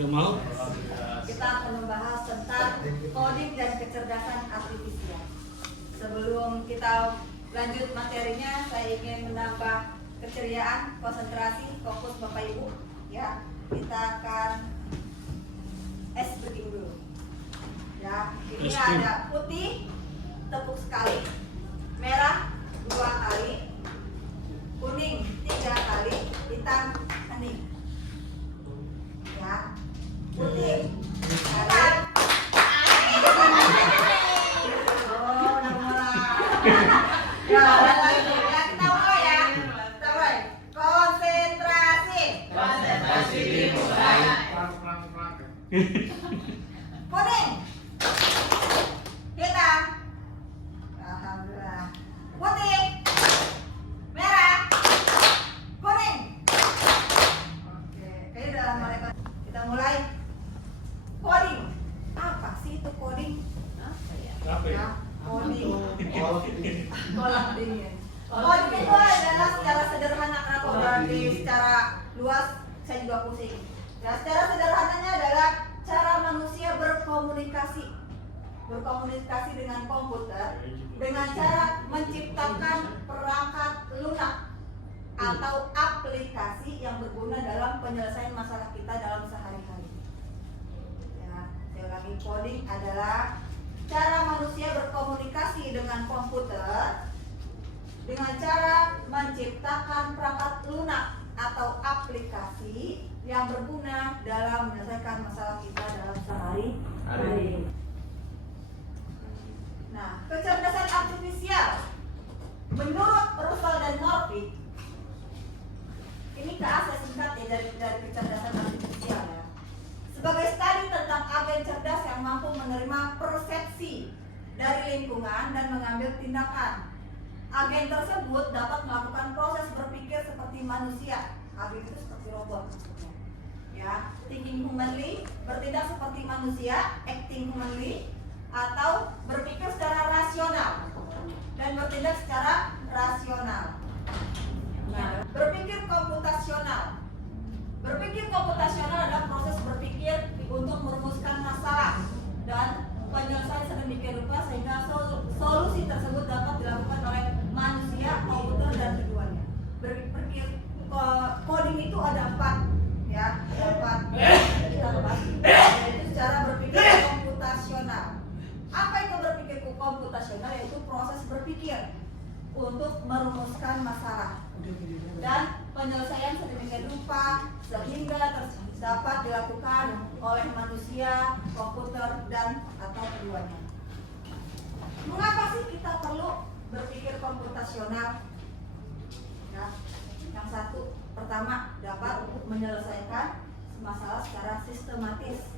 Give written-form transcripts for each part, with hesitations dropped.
Yang mau? Kita akan membahas tentang coding dan kecerdasan artifisial. Sebelum kita lanjut materinya, saya ingin menambah keceriaan, konsentrasi, fokus Bapak Ibu. Ya, kita akan es breaking dulu. Ya, ini ada putih, tepuk sekali, merah 2 kali, kuning 3 kali, hitam hening. Ya, putih, hitam. Oh, udah mulai. Ya, lagi ya, kita mulai ya. Kita mulai. Konsentrasi. Konsentrasi dimulai. Kuning, hitam, alhamdulillah, putih, merah, kuning. Oke, kayaknya udah mulai. Kita mulai. Coding. Apa sih itu coding? Apa ya? Coding. Kolak dingin. Coding itu adalah secara sederhana, karena kalau berarti secara luas saya juga pusing. Ya, secara sederhananya adalah cara manusia berkomunikasi dengan komputer dengan cara menciptakan perangkat lunak atau aplikasi yang berguna dalam penyelesaian masalah kita dalam sehari-hari. Ya, saya ulangi, coding adalah cara manusia berkomunikasi dengan komputer dengan cara menciptakan perangkat lunak atau aplikasi yang berguna dalam menyelesaikan masalah kita dalam sehari-hari. Nah, kecerdasan artifisial menurut Russell dan Norvig, ini saya singkat ya dari kecerdasan artifisial ya. Sebagai studi tentang agen cerdas yang mampu menerima persepsi dari lingkungan dan mengambil tindakan. Agen tersebut dapat melakukan proses berpikir seperti manusia. Agen itu seperti robot. Ya, thinking humanly, bertindak seperti manusia, acting humanly, atau berpikir secara rasional dan bertindak secara rasional. Nah, berpikir komputasional. Berpikir komputasional adalah proses berpikir untuk merumuskan masalah dan penyelesaian sedemikian rupa sehingga solusi tersebut dapat dilakukan oleh manusia, komputer, dan keduanya. Berpikir coding itu ada 4. Ya, dapat kita bahas, yaitu cara berpikir komputasional. Apa itu berpikir komputasional? Yaitu proses berpikir untuk merumuskan masalah dan penyelesaian sedemikian rupa sehingga dapat dilakukan oleh manusia, komputer, dan atau keduanya. Mengapa sih kita perlu berpikir komputasional? Ya, yang satu, pertama, dapat untuk menyelesaikan masalah secara sistematis.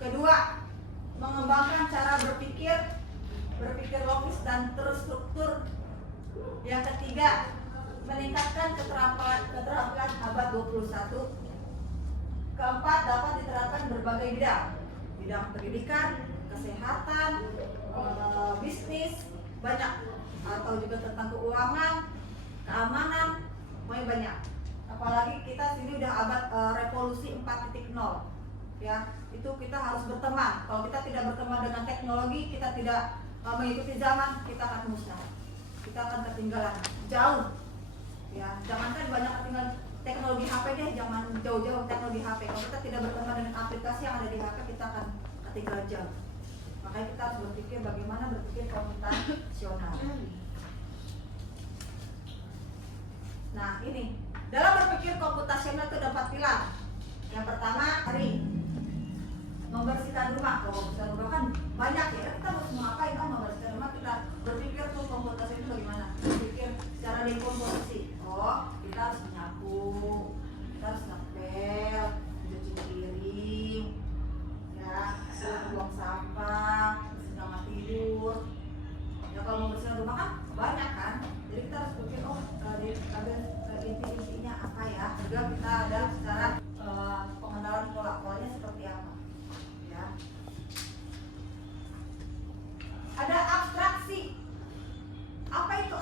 Kedua, mengembangkan cara berpikir logis dan terstruktur. Yang ketiga, meningkatkan keterampilan abad 21. Keempat, dapat diterapkan berbagai bidang pendidikan, kesehatan, bisnis, banyak, atau juga tentang keuangan, keamanan, banyak. Apalagi kita sini udah abad revolusi 4.0. Ya, itu kita harus berteman. Kalau kita tidak berteman dengan teknologi, kita tidak mengikuti zaman, kita akan musnah. Kita akan ketinggalan jauh. Ya, jangankan banyak ketinggalan teknologi HP deh, jangan jauh-jauh teknologi HP. Kalau kita tidak berteman dengan aplikasi yang ada di HP, kita akan ketinggalan jauh. Makanya kita harus berpikir bagaimana berpikir komputasional. Nah, ini dalam berpikir komputasional itu ada 4 pilar. Yang pertama, membersihkan rumah. Kalau membersihkan rumah kan banyak ya, kita harus ngapain? Membersihkan rumah, kita berpikir tuh komputasi itu bagaimana? Berpikir secara dekomposisi. Oh, kita harus menyapu, kita harus ngepel, cuci piring, ya, buang sampah, bersihkan kamar tidur. Ya, kalau membersihkan rumah kan banyak kan, jadi kita harus berpikir inti-intinya apa ya, juga kita ada secara pengenalan pola-polanya seperti apa. Ya. Ada abstraksi. Apa itu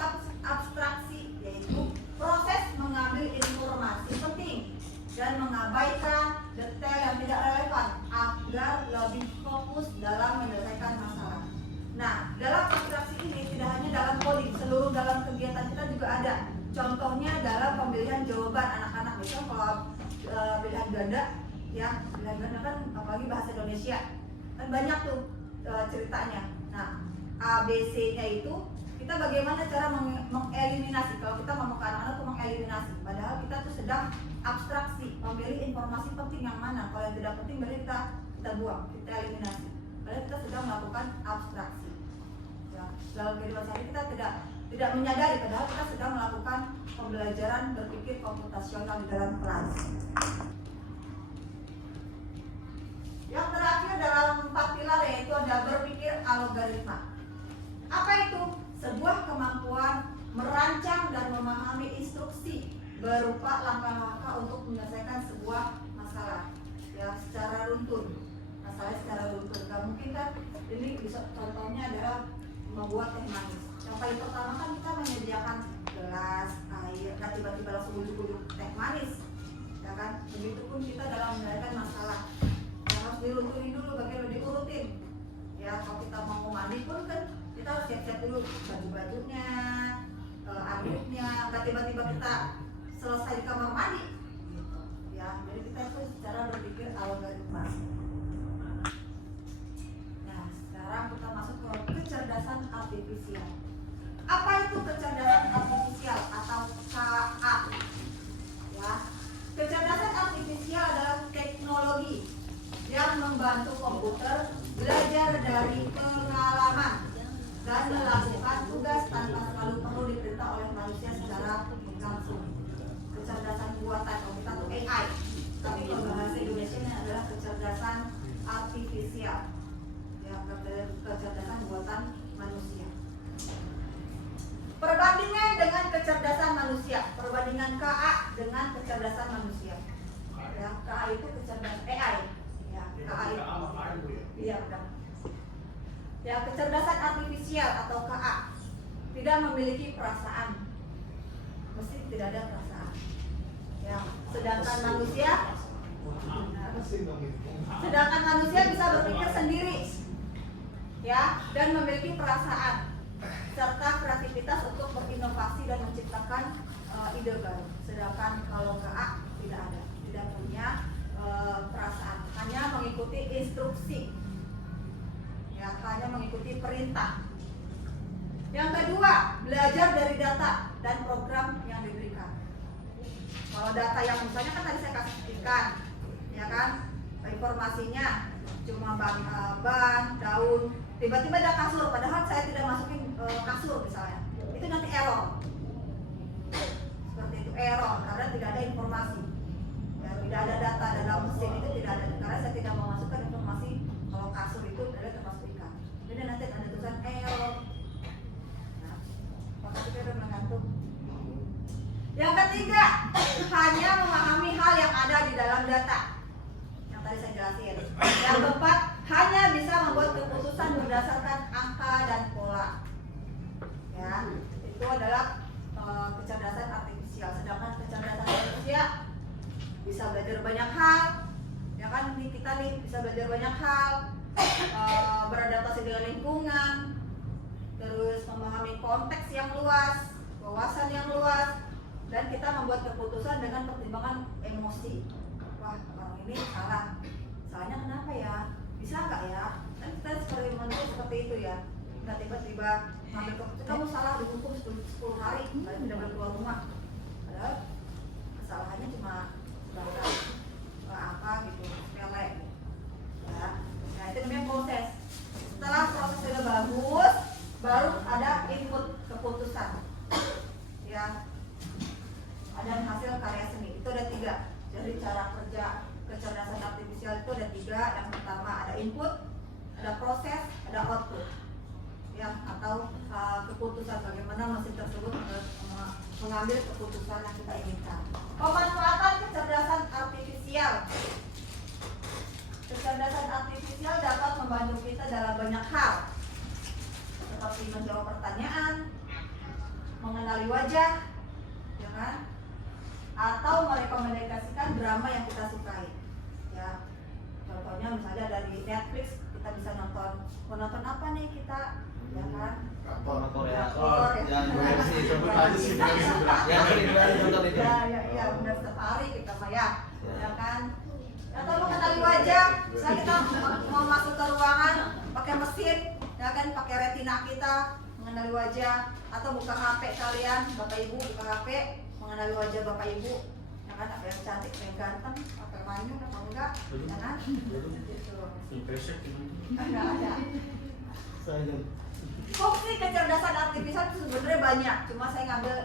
abstraksi? Yaitu proses mengambil informasi penting dan mengabaikan detail yang tidak relevan. Misal kalau pilihan ganda, ya pilihan ganda kan apalagi bahasa Indonesia kan banyak tuh ceritanya. Nah, ABC-nya itu kita bagaimana cara mengeliminasi. Kalau kita ngomong ke anak-anak tuh mengeliminasi, padahal kita tuh sedang abstraksi, memilih informasi penting yang mana. Kalau yang tidak penting berarti kita buang, kita eliminasi. Padahal kita sedang melakukan abstraksi. Ya, dalam kehidupan sehari kita tidak menyadari, padahal kita sedang melakukan pembelajaran berpikir komputasional di dalam kelas. Yang terakhir dalam 4 pilar yaitu ada berpikir algoritma. Apa itu? Sebuah kemampuan merancang dan memahami instruksi berupa langkah-langkah untuk menyelesaikan sebuah masalah, ya secara runtun. Masalah secara runtun. Gak mungkin kan? Ini bisa contohnya adalah membuat teh manis. Yang paling pertama kan kita menyediakan gelas air, nah tiba-tiba langsung ujuk-ujuk teh manis, ya kan? Begitupun kita dalam menyelesaikan masalah, yang harus diruntuhin dulu, bagaimana diurutin. Ya kalau kita mau mandi pun kan kita harus siap-siap dulu baju-bajunya, anduknya, nggak tiba-tiba kita selesai di kamar mandi. Ya, jadi kita itu secara berpikir algoritma. Nah, sekarang kita masuk ke kecerdasan artifisial. Apa itu kecerdasan artifisial atau KA? Ya, kecerdasan artifisial adalah teknologi yang membantu komputer belajar dari pengalaman dan melakukan tugas tanpa selalu perlu diperintah oleh manusia secara langsung. Kecerdasan buatan, kalau kita tuh AI, tapi kalau bahasa Indonesia ini adalah kecerdasan artifisial, ya, kecerdasan buatan manusia. Perbandingan dengan kecerdasan manusia, perbandingan KA dengan kecerdasan manusia. Ya, KA itu kecerdasan AI. Ya, KA itu. Iya, udah. Ya, kecerdasan artifisial atau KA tidak memiliki perasaan. Mesti tidak ada perasaan. Ya, sedangkan manusia bisa berpikir sendiri. Ya, dan memiliki perasaan serta kreativitas untuk berinovasi dan menciptakan ide baru. Sedangkan kalau KA tidak ada, tidak punya perasaan, hanya mengikuti instruksi, ya, hanya mengikuti perintah. Yang kedua, belajar dari data dan program yang diberikan. Kalau data yang misalnya kan tadi saya kasih ikan, ya kan, informasinya cuma ban, daun, tiba-tiba ada kasur, padahal saya tidak masukin kasur misalnya, itu nanti error. Seperti itu, error karena tidak ada informasi, ya, tidak ada data dalam mesin itu, tidak ada, karena saya tidak memasukkan informasi kalau kasur itu adalah termasuk ikan. Jadi nanti ada tulisan error. Nah, maka kita udah mengantuk. Yang ketiga, hanya memahami hal yang ada di dalam data yang tadi saya jelasin. Yang keempat, hanya bisa membuat keputusan berdasarkan angka dan pola. Ya, itu adalah kecerdasan artifisial. Sedangkan kecerdasan manusia bisa belajar banyak hal, ya kan? Kita nih bisa belajar banyak hal, beradaptasi dengan lingkungan, terus memahami konteks yang luas, wawasan yang luas, dan kita membuat keputusan dengan pertimbangan emosi. Wah, orang ini salah. Salahnya kenapa ya? Bisa nggak ya? Kan kita sebagai manusia seperti itu ya. Nggak tiba-tiba ngambil keputusan, kamu salah, dihukum 10 hari, kalian tidak boleh keluar rumah. Padahal kesalahannya cuma sebatas apa gitu, sepele. Ya. Nah, itu namanya proses. Setelah proses sudah bagus, baru ada input keputusan. Ya. Ada hasil karya seni. Itu ada 3. Jadi cara kerja kecerdasan artifisial itu ada 3. Yang pertama ada input, ada proses, ada output, ya, atau keputusan, bagaimana mesin tersebut mengambil keputusan yang kita inginkan. Pemanfaatan kecerdasan artifisial. Kecerdasan artifisial dapat membantu kita dalam banyak hal, seperti menjawab pertanyaan, mengenali wajah, ya kan? Atau merekomendasikan drama yang kita sukai, ya. Contohnya misalnya dari Netflix kita bisa menonton apa nih kita, ya kan? Korea. Ya. ya benar setiap hari kita mah ya kan. Atau mengenali wajah, misalnya kita mau masuk ke ruangan pakai mesin, ya kan pakai retina kita mengenali wajah, atau buka HP kalian, bapak ibu buka HP mengenali wajah bapak ibu, ya kan apa yang cantik, apa yang ganteng, apa yang manyun, apa enggak, ya kan? Gitu. Enggak ada. Fungsi kecerdasan artifisial itu sebenarnya banyak, cuma saya ngambil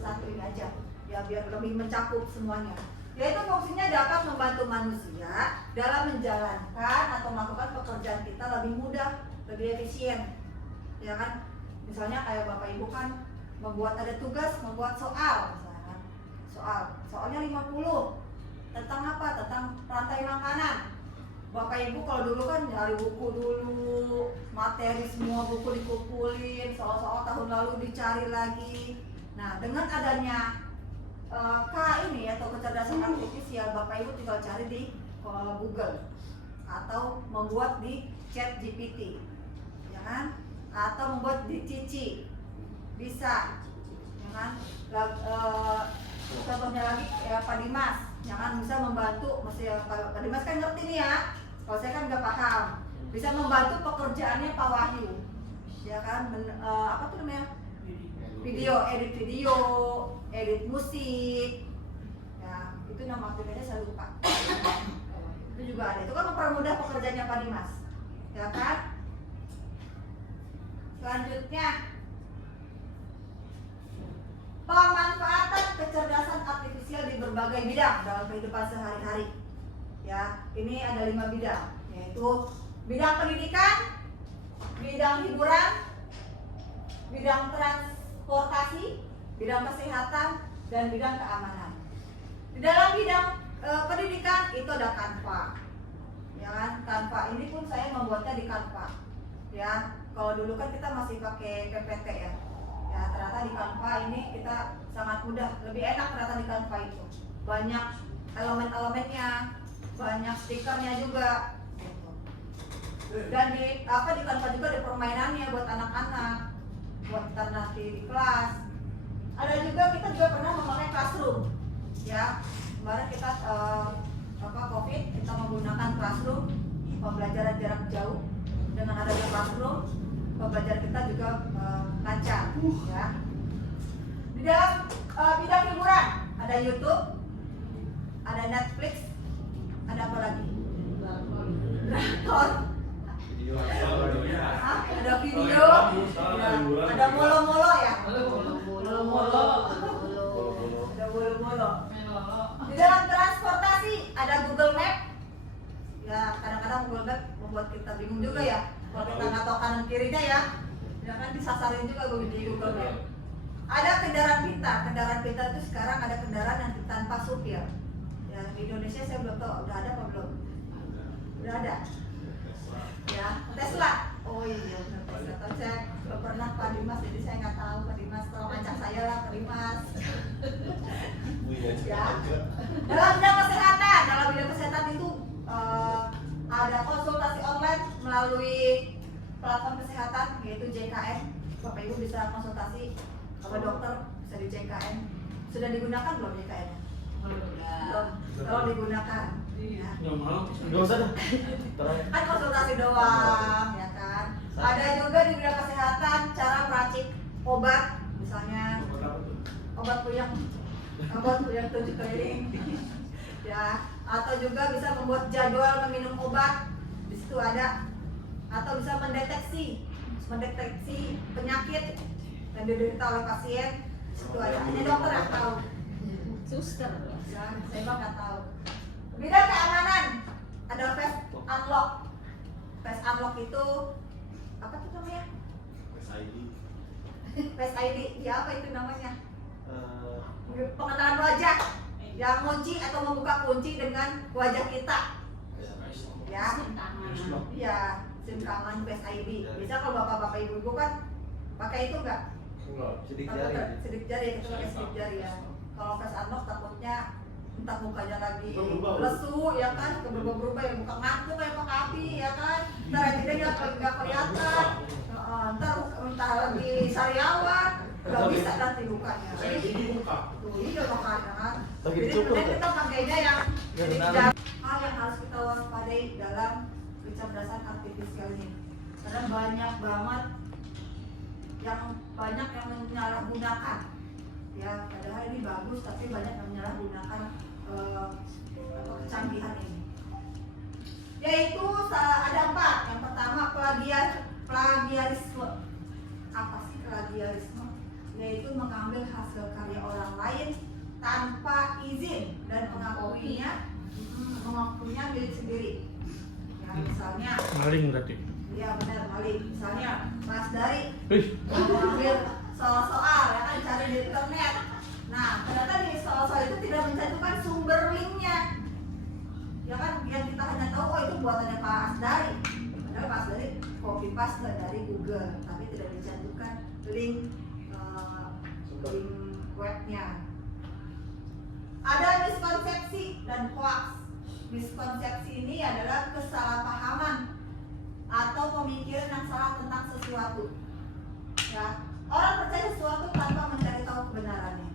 satu ini aja, ya biar lebih mencakup semuanya. Yaitu fungsinya dapat membantu manusia dalam menjalankan atau melakukan pekerjaan kita lebih mudah, lebih efisien, ya kan? Misalnya kayak bapak ibu kan membuat ada tugas, membuat soal, misalnya kan? Soalnya 50 tentang apa? Tentang rantai makanan. Bapak ibu kalau dulu kan nyari buku dulu, materi semua buku dikumpulin, soal-soal tahun lalu dicari lagi. Nah dengan adanya ini atau kecerdasan artifisial, bapak ibu tinggal cari di Google atau membuat di ChatGPT, ya kan? Atau membuat di Cici, bisa, ya kan? Contohnya lagi ya Pak Dimas, ya kan bisa membantu, Pak Dimas kan ngerti nih ya. Kalau saya kan nggak paham, bisa membantu pekerjaannya Pak Wahyu, ya kan? Apa tuh namanya? Edit video, edit musik, ya itu nama aplikasinya saya lupa. Itu juga ada, itu kan mempermudah pekerjaannya Pak Dimas, ya kan? Selanjutnya, pemanfaatan kecerdasan artifisial di berbagai bidang dalam kehidupan sehari-hari. Ya, ini ada 5 bidang, yaitu bidang pendidikan, bidang hiburan, bidang transportasi, bidang kesehatan, dan bidang keamanan. Di dalam bidang pendidikan itu ada Canva, ya kan? Canva ini pun saya membuatnya di Canva, ya. Kalau dulu kan kita masih pakai PPT ya. Ya ternyata di Canva ini kita sangat mudah, lebih enak ternyata di Canva itu. Banyak elemen-elemennya, banyak stikernya juga. Dan di Canva juga ada permainannya buat anak-anak, buat kita nanti di kelas. Ada juga kita juga pernah memakai Classroom, ya. Kemarin kita COVID kita menggunakan Classroom, pembelajaran jarak jauh. Dengan adanya Classroom, pembelajaran kita juga lancar, ya. Di dalam bidang hiburan ada YouTube, ada Netflix, ada apa lagi? Drakor. Ada video, ada molo-molo ya. Molo-molo. Ada molo-molo. Di dalam transportasi ada Google Map. Ya kadang-kadang Google Map membuat kita bingung juga ya. Kalau kita nggak tahu kanan kirinya ya, jangan disasarin juga di Google Map. Ada kendaraan pintar. Kendaraan pintar itu sekarang ada kendaraan yang tanpa supir. Ya di Indonesia saya belum tahu udah ada apa belum. Udah ada. Ya Tesla. Oh iya benar Tesla. Tapi saya belum pernah Pak Dimas, jadi saya nggak tahu Pak Dimas. Tolong ajak saya lah Pak Dimas. Ya. Dalam bidang kesehatan itu ada konsultasi online melalui platform kesehatan yaitu JKN. Bapak Ibu bisa konsultasi sama dokter, bisa di JKN. Sudah digunakan belum JKN? Belum. Kalau digunakan, ya. Nggak usah dah. Kan konsultasi doang, ya kan. Ada juga di bidang kesehatan cara meracik obat, misalnya obat puyeng 7 keliling, ya. Atau juga bisa membuat jadwal meminum obat, di situ ada. Atau bisa mendeteksi penyakit yang diderita oleh pasien, di situ ada. Hanya dokter yang tahu. Suster. Ya, saya nggak tahu. Bidang keamanan ada face unlock. Face unlock itu apa tuh namanya? Face ID. Ya apa itu namanya? Pengenalan wajah. Yang kunci atau membuka kunci dengan wajah kita. Ya. Iya, SIM keamanan Face ID. Bisa kalau bapak-bapak ibu-ibu kan pakai itu enggak? Sidik jari. Sidik jari, kita pakai sidik jari ya. Kalau face unlock takutnya entah mukanya lagi lesu ya kan, berubah-berubah ya, muka ngantuk kayak pakai api ya kan. Ntar akhirnya nggak kelihatan. Ntar entah lagi sariawan, nggak bisa nanti mukanya. Tuh iya makanya kan. Lagi Jadi dicukur sebenarnya kan? kita pakainya yang Ya, jadi benar. hal yang harus kita waspadai dalam kecerdasan artifisial ini. Karena banyak yang menyalahgunakan. Ya, padahal ini bagus tapi banyak yang menyalahgunakan kecanggihan ini. Yaitu ada 4. Yang pertama plagiarisme. Apa sih plagiarisme? Yaitu mengambil hasil karya orang lain tanpa izin dan mengakuinya milik sendiri. Ya, misalnya Maling berarti. ya benar maling. Misalnya Mas Dari Ih, mengambil soal-soal ya kan cari di internet. Nah, ternyata di soal-soal itu tidak mencantumkan sumber linknya. Ya kan, yang kita hanya tahu itu buatannya Pak Asdari. Padahal Pak Asdari copy paste dari Google, tapi tidak dicantumkan link webnya. Ada miskonsepsi dan hoax. Miskonsepsi ini adalah kesalahpahaman atau pemikiran yang salah tentang sesuatu. Ya, orang percaya sesuatu tanpa mencari tahu kebenarannya.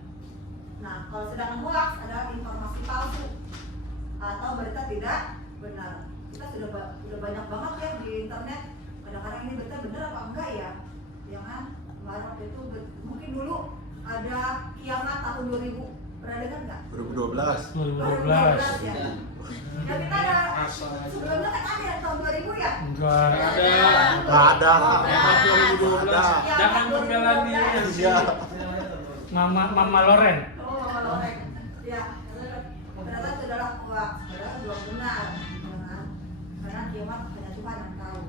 Nah, kalau sedangkan hoax adalah informasi palsu atau berita tidak benar. Kita sudah banyak banget ya di internet. Kadang-kadang ini berita benar apa enggak ya? Ya kan? Kemarin waktu itu mungkin dulu ada kiamat tahun 2000. Pernah dengar nggak? 2012. 2012. Ya. Ya kita ada sebelumnya kan ada yang tahun 2000 ya? Enggak. Nggak ada. Kiamat 2012. Ya, Jangan membela 2012. dia. Iya. Mama Loren. Oh, Mama Loren. Ya, ternyata itu adalah hoax, padahal belum benar. Ya kan? Karena kiamat hanya Tuhan yang tahu.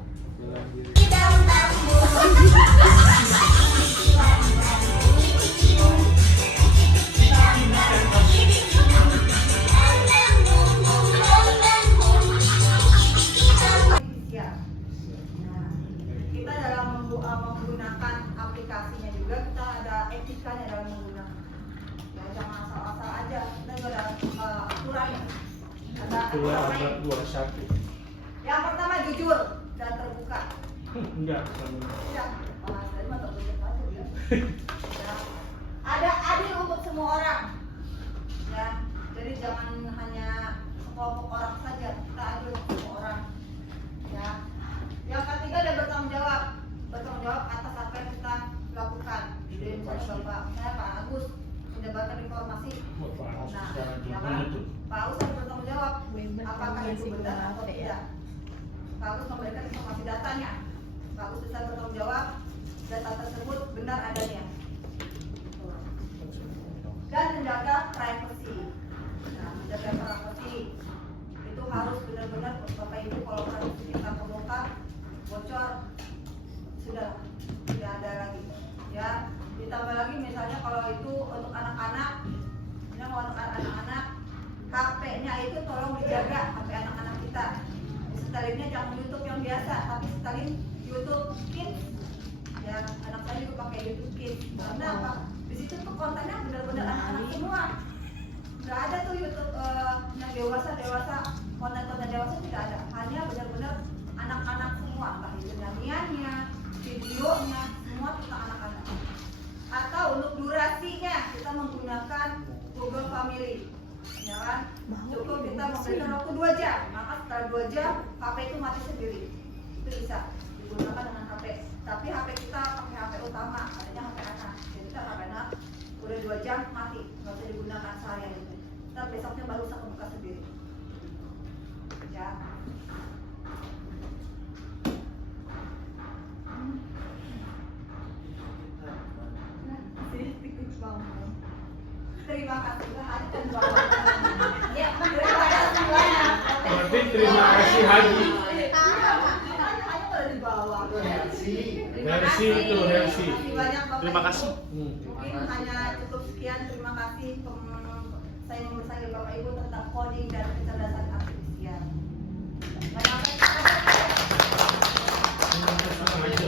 Ya. Nah, kita dalam menggunakan aplikasinya juga kita ada etikanya dalam menggunakan. Ya jangan asal-asal aja. Kita juga ada aturannya. Ada Itulah aturannya. abad 21. Yang pertama jujur dan terbuka. Enggak. Ya, saya mah terbuka aja dia. Ya. Ada adil untuk semua orang. Ya, jadi jangan hanya sekelompok orang saja. Kita adil untuk semua orang. Ya. Yang ketiga ada bertanggung jawab. Bertanggung jawab atas apa yang kita lakukan. Jadi misalnya saya Pak Agus menyebarkan informasi. Nah, ya kan? Pak Agus harus bertanggung jawab apakah itu benar atau tidak. Pak Agus memberikan informasi datanya. Pak Agus bisa bertanggung jawab data tersebut benar adanya. Dan menjaga privasi. Nah, menjaga privasi itu harus benar-benar Bapak Ibu kalau harus kita temukan bocor sudah tidak ada lagi. Ya, ditambah lagi misalnya kalau itu untuk anak-anak, HP-nya itu tolong dijaga HP anak-anak kita. Setelinnya jangan YouTube yang biasa, tapi setelin YouTube Kids. Ya, anak saya juga pakai YouTube Kids. Karena apa? Di situ tuh kontennya benar-benar anak-anak semua. Nggak ada tuh YouTube yang dewasa, konten-konten dewasa tidak ada. Hanya benar-benar anak-anak semua, entah itu nyanyiannya, videonya, semua tentang anak-anak. Atau untuk durasinya kita menggunakan Google Family. Ya kan? Cukup kita memberikan waktu 2 jam, maka setelah 2 jam HP itu mati sendiri. Itu bisa digunakan dengan HP. Tapi HP kita pakai HP utama, adanya HP anak. Jadi kita HP anak udah 2 jam mati, nggak bisa digunakan seharian itu. Kita besoknya baru bisa kebuka sendiri. Ya. Terima kasih Haji dan Bapak. Ya, terima kasih banyak. Berarti terima kasih Haji. Hanya pada di bawah. Versi itu, versi. Terima kasih banyak Bapak. Terima kasih. Ibu. Mungkin hanya cukup sekian. Terima kasih saya memberi Bapak Ibu tentang coding dan kecerdasan artifisial. Banyak